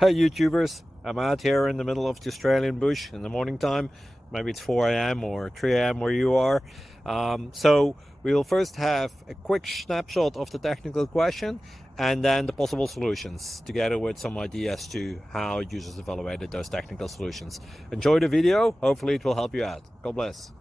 Hey YouTubers, I'm out here in the middle of the Australian bush in the morning time. Maybe it's 4 a.m. or 3 a.m. where you are. So we will first have a quick snapshot of the technical question and then the possible solutions, together with some ideas to how users evaluated those technical solutions. Enjoy the video, hopefully it will help you out. God bless.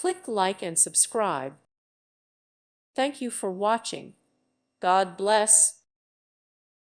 Click like and subscribe. Thank you for watching. God bless.